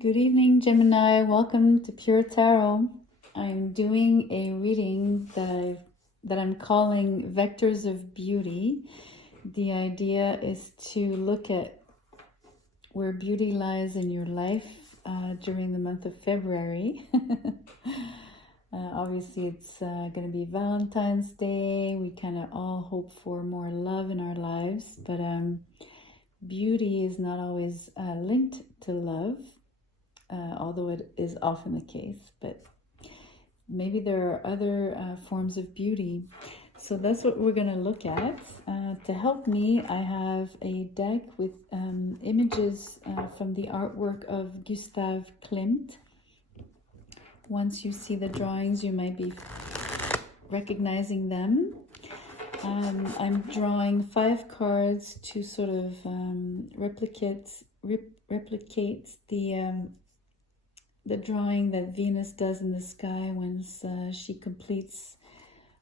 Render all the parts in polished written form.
Good evening, Gemini. Welcome to Pure Tarot. I'm doing a reading that I'm calling Vectors of Beauty. The idea is to look at where beauty lies in your life during the month of February. Obviously, it's going to be Valentine's Day. We kind of all hope for more love in our lives, but beauty is not always linked to love. Although it is often the case, but maybe there are other forms of beauty. So that's what we're going to look at. To help me, I have a deck with images from the artwork of Gustav Klimt. Once you see the drawings, you might be recognizing them. I'm drawing 5 cards to sort of replicate the drawing that Venus does in the sky once she completes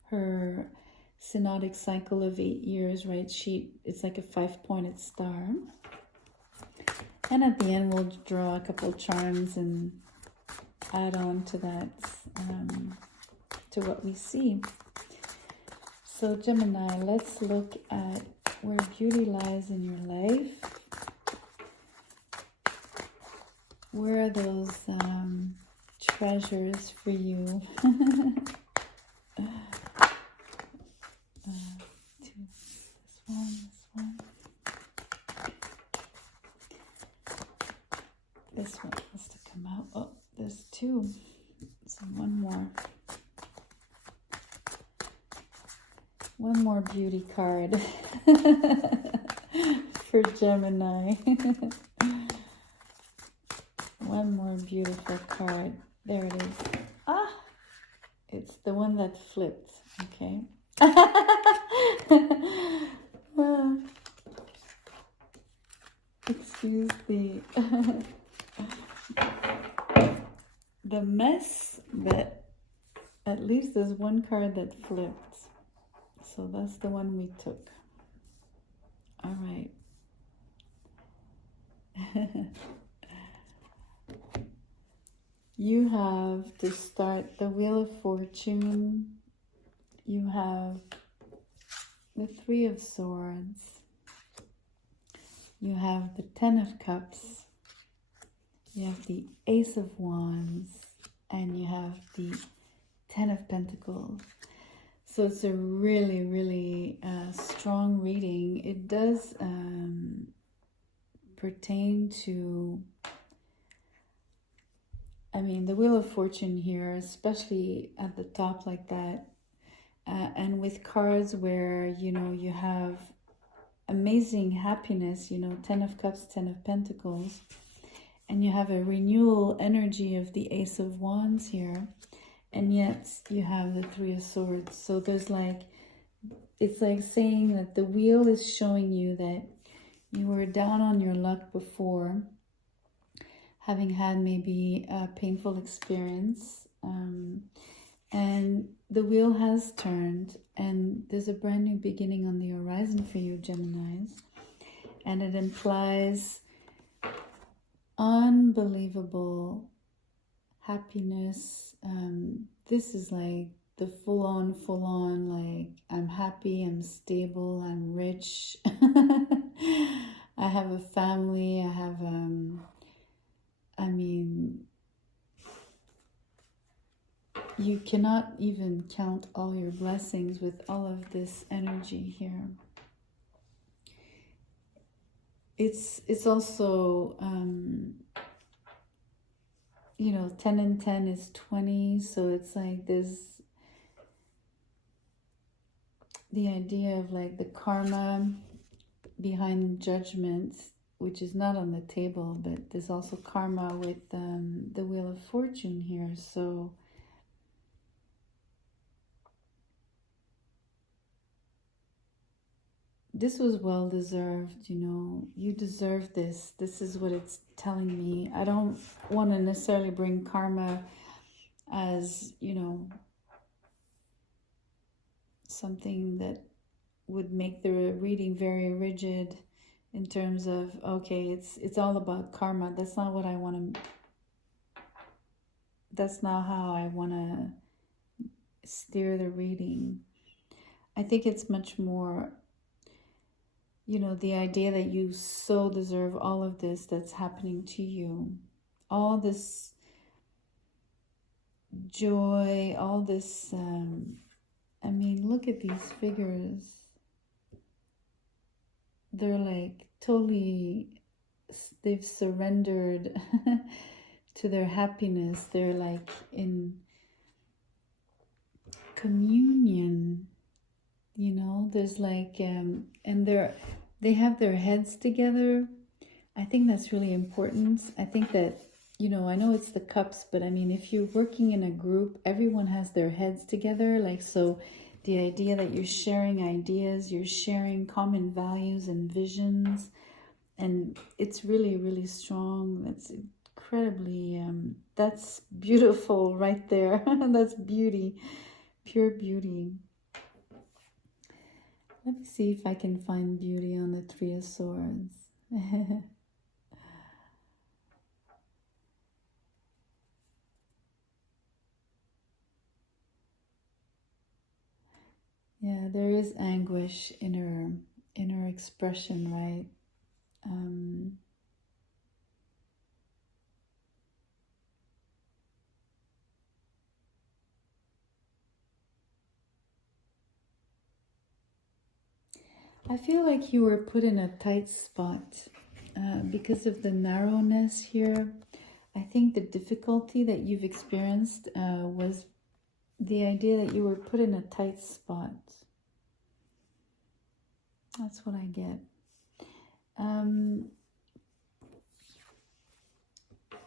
her synodic cycle of 8 years, right? It's like a 5-pointed star. And at the end, we'll draw a couple charms and add on to that, to what we see. So Gemini, let's look at where beauty lies in your life. Where are those treasures for you? This one has to come out. Oh, there's 2. So one more beauty card for Gemini. One more beautiful card. There it is. Ah, it's the one that flipped. Okay. Excuse the mess, but at least there's one card that flipped. So that's the one we took. All right. You have to start the Wheel of Fortune. You have the 3 of Swords. You have the 10 of Cups. You have the Ace of Wands. And you have the 10 of Pentacles. So it's a really, really strong reading. It does pertain to... the Wheel of Fortune here, especially at the top like that, and with cards where, you have amazing happiness, 10 of Cups, 10 of Pentacles, and you have a renewal energy of the Ace of Wands here, and yet you have the 3 of Swords. So there's it's like saying that the wheel is showing you that you were down on your luck before, having had maybe a painful experience, and the wheel has turned, and there's a brand new beginning on the horizon for you, Geminis, and it implies unbelievable happiness. This is like the full-on, like, I'm happy, I'm stable, I'm rich, I have a family, I have you cannot even count all your blessings with all of this energy here. It's also, 10 and 10 is 20, so it's like there's the idea of like the karma behind judgment, which is not on the table, but there's also karma with the Wheel of Fortune here. So this was well deserved, you deserve this. This is what it's telling me. I don't want to necessarily bring karma as, something that would make the reading very rigid in terms of, okay, it's all about karma. That's not what I want to that's not how I want to steer the reading. I think it's much more, you know, the idea that you so deserve all of this that's happening to you, all this joy, all this, I mean, look at these figures. They're like totally, they've surrendered to their happiness. They're like in communion, you know. There's like, and they have their heads together. I think that's really important. I think that, you know, I know it's the cups, but I mean, if you're working in a group, everyone has their heads together. Like, so the idea that you're sharing ideas, you're sharing common values and visions, and it's really, really strong. That's incredibly, that's beautiful right there. That's beauty, pure beauty. Let me see if I can find beauty on the Three of Swords. Yeah, there is anguish in her expression, right? I feel like you were put in a tight spot because of the narrowness here. I think the difficulty that you've experienced was the idea that you were put in a tight spot. That's what I get.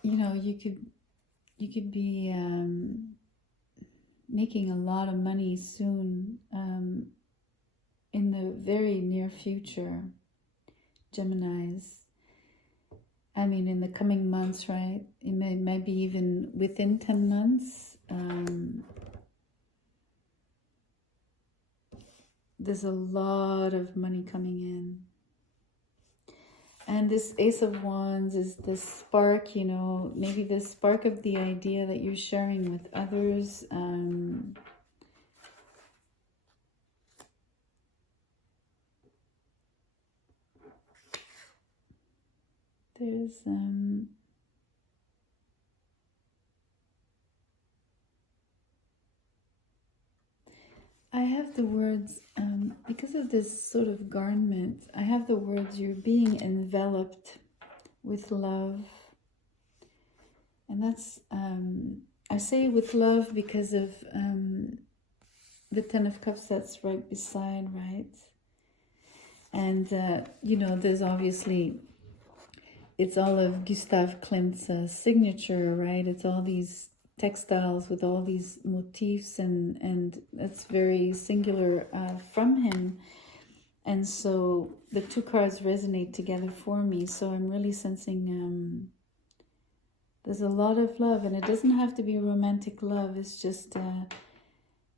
You know, you could be making a lot of money soon, in the very near future, Geminis. I mean, in the coming months, right? It may be even within 10 months. There's a lot of money coming in. And this Ace of Wands is the spark, you know, maybe the spark of the idea that you're sharing with others. There's I have the words, because of this sort of garment, I have the words, you're being enveloped with love. And that's, I say with love because of the Ten of Cups that's right beside, right? And, you know, there's obviously, it's all of Gustav Klimt's signature, right? It's all these textiles with all these motifs, and that's very singular from him. And so the two cards resonate together for me. So I'm really sensing there's a lot of love, and it doesn't have to be romantic love. It's just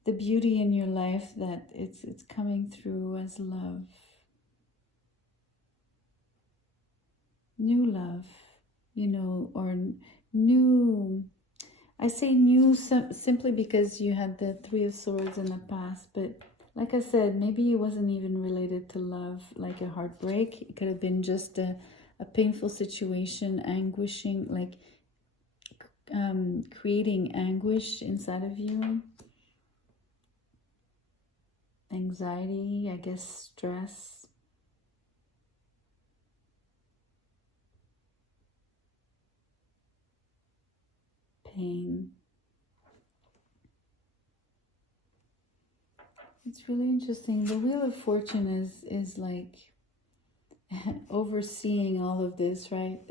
the beauty in your life that it's coming through as love. New love, you know, or new, I say new simply because you had the Three of Swords in the past, but like I said, maybe it wasn't even related to love, like a heartbreak. It could have been just a painful situation, anguishing, like creating anguish inside of you. Anxiety, I guess, stress. Pain. It's really interesting. The Wheel of Fortune is like overseeing all of this, right?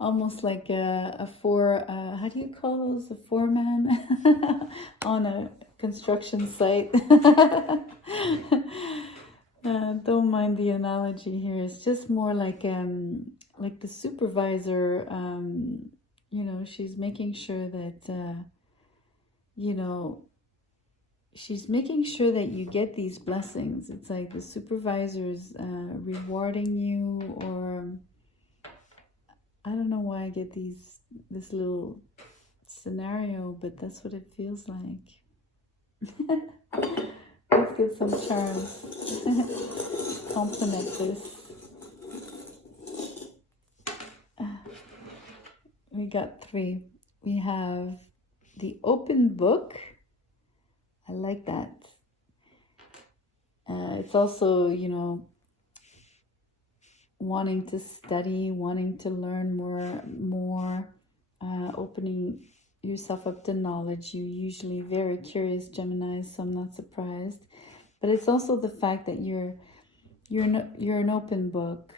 Almost like a how do you call those? A foreman on a construction site. Don't mind the analogy here. It's just more like the supervisor. You know, she's making sure that you know, she's making sure that you get these blessings. It's like the supervisor's rewarding you, or I don't know why I get this little scenario, but that's what it feels like. Let's get some charms. Complement this. We got 3. We have the open book. I like that. It's also, you know, wanting to study, wanting to learn more, opening yourself up to knowledge. You're usually very curious, Gemini, so I'm not surprised. But it's also the fact that you're an open book.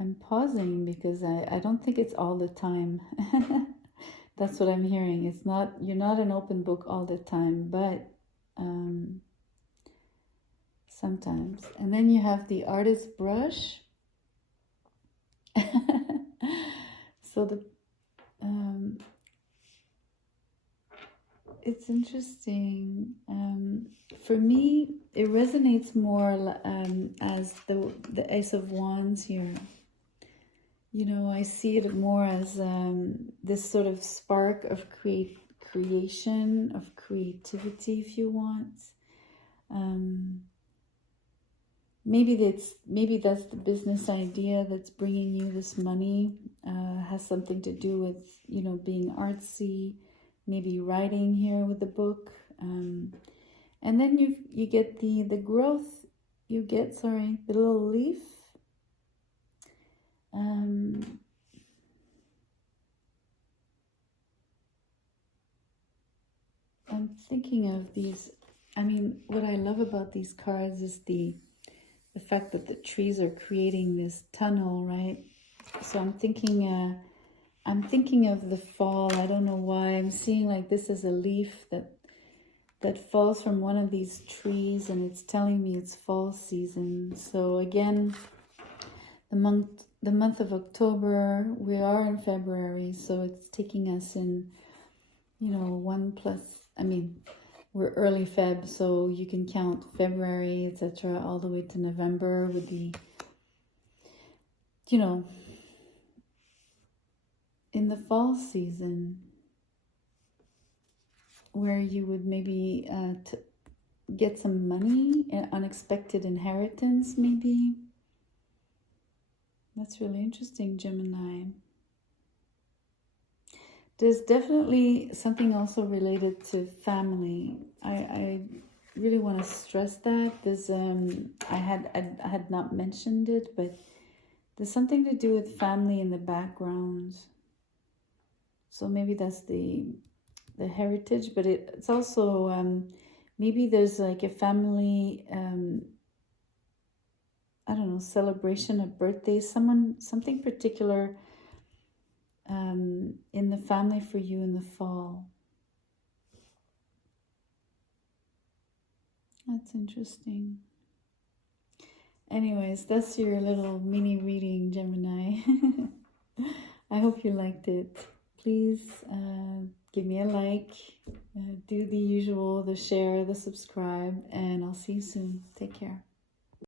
I'm pausing because I don't think it's all the time. That's what I'm hearing. It's not, you're not an open book all the time, but sometimes. And then you have the artist brush. So the it's interesting. For me, it resonates more as the Ace of Wands here. You know, I see it more as this sort of spark of creation, of creativity, if you want. Maybe that's the business idea that's bringing you this money. Has something to do with, you know, being artsy, maybe writing here with the book. And then you get the growth. You get, sorry, the little leaf. I'm thinking of these. I mean, what I love about these cards is the fact that the trees are creating this tunnel, right? So I'm thinking of the fall. I don't know why. I'm seeing like this is a leaf that falls from one of these trees, and it's telling me it's fall season. So again, the month of October, we are in February, so it's taking us in, you know, we're early Feb, so you can count February, etc., all the way to November with the, you know, in the fall season, where you would maybe get some money, unexpected inheritance, maybe. That's really interesting, Gemini. There's definitely something also related to family. I really want to stress that. There's I had not mentioned it, but there's something to do with family in the background. So maybe that's the heritage, but it's also maybe there's like a family I don't know, celebration, a birthday, something particular in the family for you in the fall. That's interesting. Anyways, that's your little mini reading, Gemini. I hope you liked it. Please give me a like, do the usual, the share, the subscribe, and I'll see you soon. Take care.